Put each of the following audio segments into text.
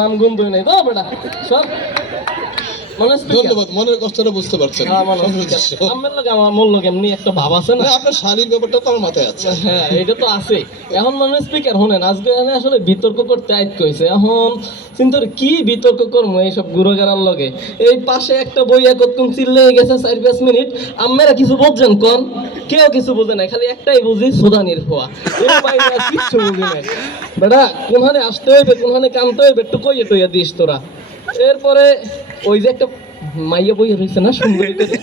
নাম গন্ধ নেই তো বেটা সব ধন্যবাদ, মনের কষ্টটা বুঝতে পারছেন। আমার মূল্য কেমনি একটা ভাব আছে না, আপনার শালীর ব্যাপারটা তো আমার মাথায় আছে। হ্যাঁ এটা তো আছে। এখন মানে স্পিকার শুনেন, আজকে এখানে আসলে বিতর্ক করতে আইত কইছে। এখন চিন্তা কি বিতর্ক করবো এইসব গুরুগারার লগে? এই পাশে একটা বইয়া কতক্ষণ চিল্লে গেছে 4-5 মিনিট, আপনারা কিছু বুঝছেন কোন? কেউ কিছু বুঝে নাই, খালি একটাই বুঝি সুদানির হওয়া, এর বাইরে আর কিচ্ছু বুঝি নাই। বেটা কোনখানে আসতে হইবে কোনখানে কানতে হইবে একটু কইয়ে টইয়া দিস তোরা। এরপরে ওই যে একটা মাইয়া বইয়া রয়েছে না সুন্দরী করে,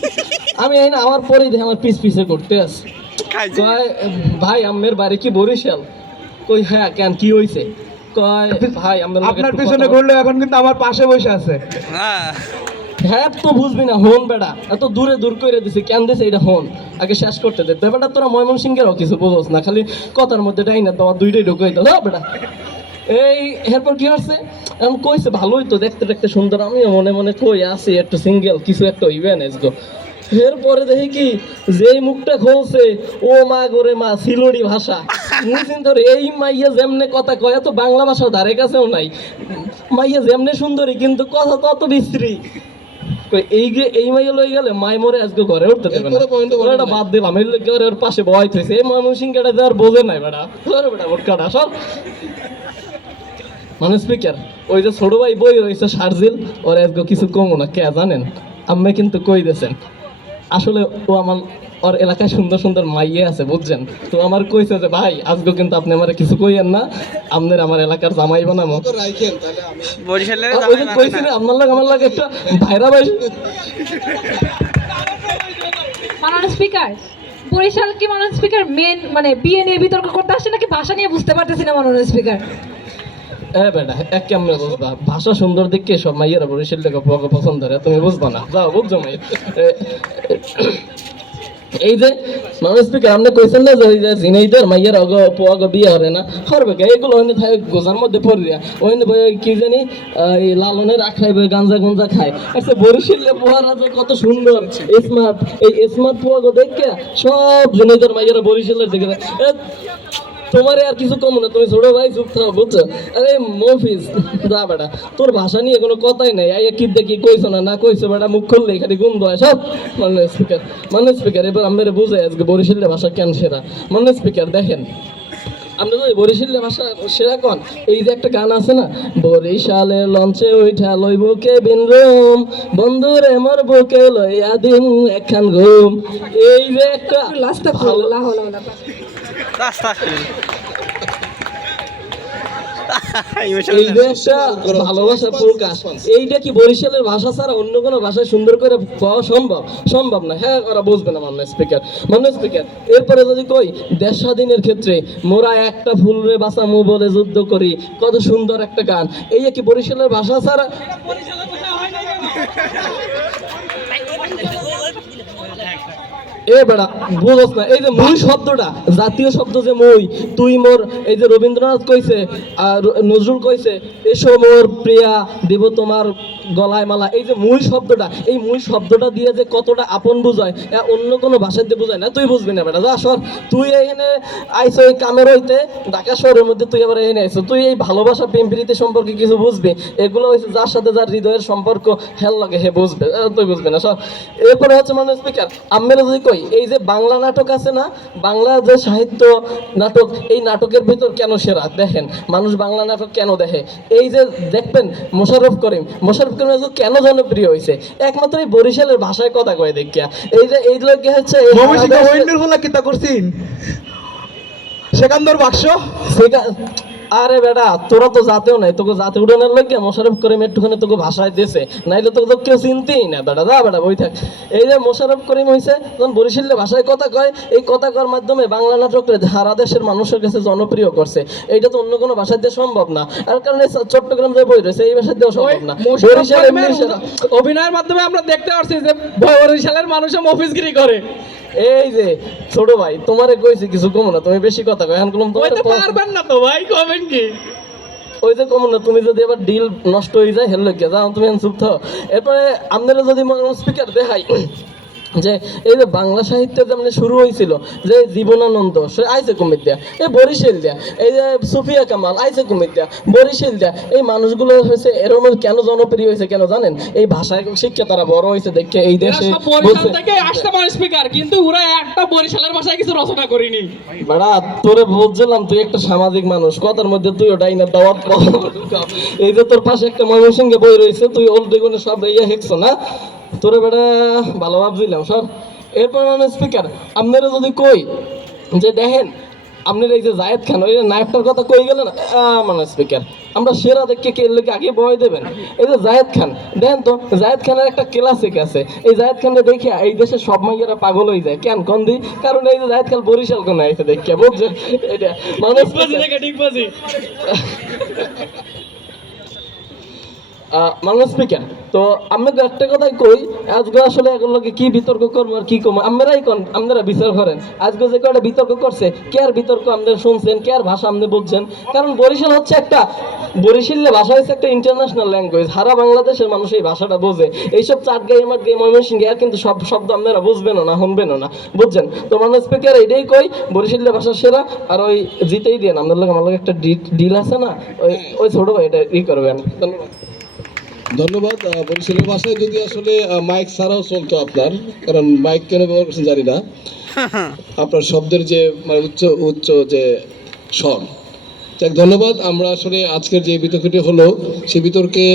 আমি এই না আমার পরেই দেখে আমার পিছে করতে আছে। কয় ভাই আমের বাড়ি কি বরিশাল? কই হ্যাঁ কেন কি হইছে? কয় ভাই আপনার পিছনে ঘুরলে এখন কিন্তু আমার পাশে বসে আছে। হ্যাঁ তো বুঝবি না, হন বেটা এত দূরে দূর করে দিছে কেন দিছে এটা হন, আগে শেষ করতে দে। ব্যাপারটা তোরা ময়মনসিংহেরও কিছু বুঝোস না, খালি কথার মধ্যে ডাই না তোমার দুইটাই ঢুকাই দাও বেটা। এই এরপর কি হচ্ছে এখন কইছে ভালোই তো দেখতে দেখতে সুন্দর, আমি মনে মনে কই আছি একটু সিঙ্গেল কিছু একটা ইভেন এসগো। এরপরে দেখি কি যেই মুখটা খুলছে, ও মা গোরে মা সিলোড়ি ভাষা। ধরে এই মাইয়া যেমনে কথা কয় তো বাংলা ভাষা ধারে কাছেও নাই, মাইয়া যেমনে সুন্দরী কিন্তু কথা তো অত বিশ্রী। এই মাইয়া লই গেলে মাই মরে আজকে ঘরে উঠতে দেবে না, এটা বাদ দিলাম। এই ওর পাশে বয় থইছে, এই ময়মনসিংহটা আর বোঝে নাই বেটা, বেটা ভোটকাটা সব মানে স্পিকার। ওই যে ছোট ভাই বই রয়েছে শারজিল, ওর আজকে কিছু কমো না কে জানেন? আমি কিন্তু কই দিয়েছেন আসলে ও আমার ওর এলাকায় সুন্দর সুন্দর মাইয়ে আছে বুঝছেন, তো আমার কইছে যে ভাই আজকে কিন্তু আপনি আমার কিছু কইয়েন না, আপনার আমার এলাকার জামাই বানাবো। কইছি না আপনার লাগে আমার লাগে একটা ভাইরা ভাই। মাননীয় স্পিকার, বরিশাল কি মাননীয় স্পিকার মেন মানে বিয়ে নিয়ে বিতর্ক করতে আসছে নাকি ভাষা নিয়ে বুঝতে পারতেছি না মাননীয় স্পিকার। হ্যাঁ বেটা এক কেমনে বুঝবা, ভাষা সুন্দর দেখে সব মাইয়েরা বরিশাল থেকে পছন্দ করে, তুমি বুঝবা না যাও বুঝছো মাই। এই যে মানুষ স্পিকার আপনি কইছেন না যে ওই যে জিনেইদার মাইয়ের পোয়াগ বিয়ে হবে না হরবে এগুলো ওইনে থাকে গোজার মধ্যে পড়িয়া ওইনে কি জানি এই লালনের আখড়াই গাঞ্জা গুঞ্জা খায়। আচ্ছা বরিশালে পোয়ারা যে কত সুন্দর স্মার্ট, এই স্মার্ট পোয়াগ দেখে সব জিনেইদার মাইয়েরা বরিশালের দিকে তোমারে আর কিছু কম না, তুমি ছোট ভাই চুপ থাও বুঝছো। আরে মফিজ যা বেটা, তোর ভাষা নিয়ে কোনো কথাই নাই, আইয়া কি দেখি কইছো না কইছো বেটা, মুখ খুললে খালি গন্ধ হয় সব। মাননীয় স্পিকার এবার আমাদের বুঝে আজকে বরিশালের ভাষা কেন সেরা। মাননীয় স্পিকার দেখেন আমরা তো বরিশালের ভাষা সেরা কন, এই যে একটা গান আছে না, বরিশালের লঞ্চে ওইটা লইব কে বিনরুম বন্ধুরে মোর বুকে লইয়া দিন একখান ঘুম। এই যে একটা লাস্টে ভালো ভালোবাসার প্রকাশ, এইটা কি বরিশালের ভাষা ছাড়া অন্য কোনো ভাষায় সুন্দর করে পাওয়া সম্ভব? সম্ভব না। হ্যাঁ ওরা বুঝবে না মাননীয় স্পিকার। মাননীয় স্পিকার এরপরে যদি কই দেশ স্বাধীনের ক্ষেত্রে মোরা একটা ফুল রে বাঁচামু বলে যুদ্ধ করি, কত সুন্দর একটা গান, এই কি বরিশালের ভাষা ছাড়া? এ বেড়া বুঝস না, এই যে মই শব্দটা জাতীয় শব্দ যে মই তুই মোর, এই যে রবীন্দ্রনাথ কইছে আর নজরুল কইছে এসো মোর প্রিয়া দেব তোমার গলায় মালা, এই যে মই শব্দটা, এই মই শব্দটা দিয়ে যে কতটা আপন বুঝায় অন্য কোনো ভাষায় দিয়ে বুঝায় না, তুই বুঝবি না বেটা যা সর। তুই এখানে আইসো এই কামের হইতে ঢাকা শহরের মধ্যে, তুই আবার এখানে আইসো, তুই এই ভালোবাসা প্রেম প্রীতি সম্পর্কে কিছু বুঝবি? এগুলো হচ্ছে যার সাথে যার হৃদয়ের সম্পর্ক হেল লাগে হে বুঝবে, তুই বুঝবি না সর। এরপরে হচ্ছে মানে স্পিকার আমের যদি কই এই যে বাংলা নাটক আছে না, বাংলা যে সাহিত্য নাটক, এই নাটকের ভিতর কেন সেরা দেখেন মানুষ বাংলা নাটক কেন দেখে? এই যে দেখবেন মোশাররফ করিম কেন জনপ্রিয় হয়েছে? একমাত্র এই বরিশালের ভাষায় কথা কয় দেখিয়া। এই যে এই লোকে হচ্ছে সেকান্দর বাক্স আরে বেটা তোরা তো জাতেও নাই, তোকে জাতে উড়ানোর লাগে মোশাররফ করিম একটুখানি তোকে ভাষায় দিয়েছে, নাইলে তোকে তো কেউ চিনতেই না বেটা যা বেটা বই থাক। এই যে মোশাররফ করিম হয়েছে যখন বরিশালে ভাষায় কথা কয়, এই কথা কর মাধ্যমে বাংলা নাটককে সারা দেশের মানুষের কাছে জনপ্রিয় করছে, এইটা তো অন্য কোনো ভাষায় দিয়ে সম্ভব না। আর কারণে চট্টগ্রাম যে বই রয়েছে এই ভাষায় দিয়েও সম্ভব না। বরিশালের অভিনয়ের মাধ্যমে আমরা দেখতে পাচ্ছি যে বরিশালের মানুষও মফিজগিরি করে। এই যে ছোট ভাই তোমারে কইছি কিছু কম না, তুমি বেশি কথা কই এখন কলম তো পারবেন না তো ভাই কমেন কি ওই যে কম না, তুমি যদি এবার ডিল নষ্ট হয়ে যায় হেললে কে যাও তুমি চুপ থাও। এরপরে আপনারা যদি স্পিকার দেখাই যে এই যে বাংলা সাহিত্যে যেমন শুরু হয়েছিল যে জীবনানন্দ সে আইসে কুমির দেয়া, এই বরিশাল দেয়া, এই যে সুফিয়া কামাল আইসে কুমির দেয়া, বরিশাল দেয়া, এই মানুষগুলো হয়েছে এরকম কেন জনপ্রিয় হয়েছে কেন জানেন? এই ভাষায় শিক্ষা তারা বড় হয়েছে দেখে এই এরা দেশে সব বরিশাল থেকে আসতে পারে স্পিকার, কিন্তু ওরা একটা বরিশালের ভাষায় কিছু রচনা করেনি। বাড়া তোরে বুঝছিলাম তুই একটা সামাজিক মানুষ, কথার মধ্যে তুই ওটাই না দাওয়াত কর। এই যে তোর পাশে একটা ময়মনসিংহে বই রয়েছে, তুই ওল্ড বেগুনে সব ইয়ে হেঁকছো না, তোরে বেটা ভালো ভাবছিলাম সর। এরপর মানে স্পিকার আপনারা যদি কই যে দেখেন আপনার এই যে জায়েদ খান ওই যে নায়কটার কথা কই গেলেন মানে স্পিকার আমরা সেরা দেখে কে লোকে আগে বয় দেবেন। এই যে জায়েদ খান দেখেন তো, জায়েদ খানের একটা ক্লাসিক আছে, এই জায়েদ খানকে দেখে এই দেশের সব মাইয়ারা পাগল হয়ে যায় কেন কোন দি, কারণ এই যে জায়েদ খান বরিশাল কোন আইছে দেখে বুঝছেন এটা মানে মানুষ স্পিকার। তো আমাকে একটা কথাই কই, আজকে আসলে এগুলোকে কি বিতর্ক করবো আর কি কম আমরাই কোন আপনারা বিচার করেন। আজকে যে কয়টা বিতর্ক করছে কে আর বিতর্ক আপনারা শুনছেন, কে আর ভাষা আপনি বুঝছেন? কারণ বরিশাল হচ্ছে একটা বরিশালের ভাষা হচ্ছে একটা ইন্টারন্যাশনাল ল্যাঙ্গুয়েজ, সারা বাংলাদেশের মানুষ এই ভাষাটা বোঝে। এইসব চাটগাই আমার গে ময়মনসিংহে আর কিন্তু সব শব্দ আপনারা বুঝবেনও না শুনবেনও না বুঝছেন। তো মানুষ স্পিকার এটাই কই বরিশালের ভাষা সেরা, আর ওই জিতেই দেন আপনার লোক আমার লোক একটা ডিল আছে না, ওই ছোট ভাই এটা ই করবেন। ধন্যবাদ। ধন্যবাদ। বরিশালের ভাষায় যদি আসলে মাইক ছাড়াও চলতো আপনার, কারণ মাইক কেন ব্যবহার করছেন জানি না, আপনার শব্দের যে মানে উচ্চ উচ্চ যে স্বর। যাক ধন্যবাদ। আমরা আসলে আজকের যে বিতর্কটি হলো সেই বিতর্কে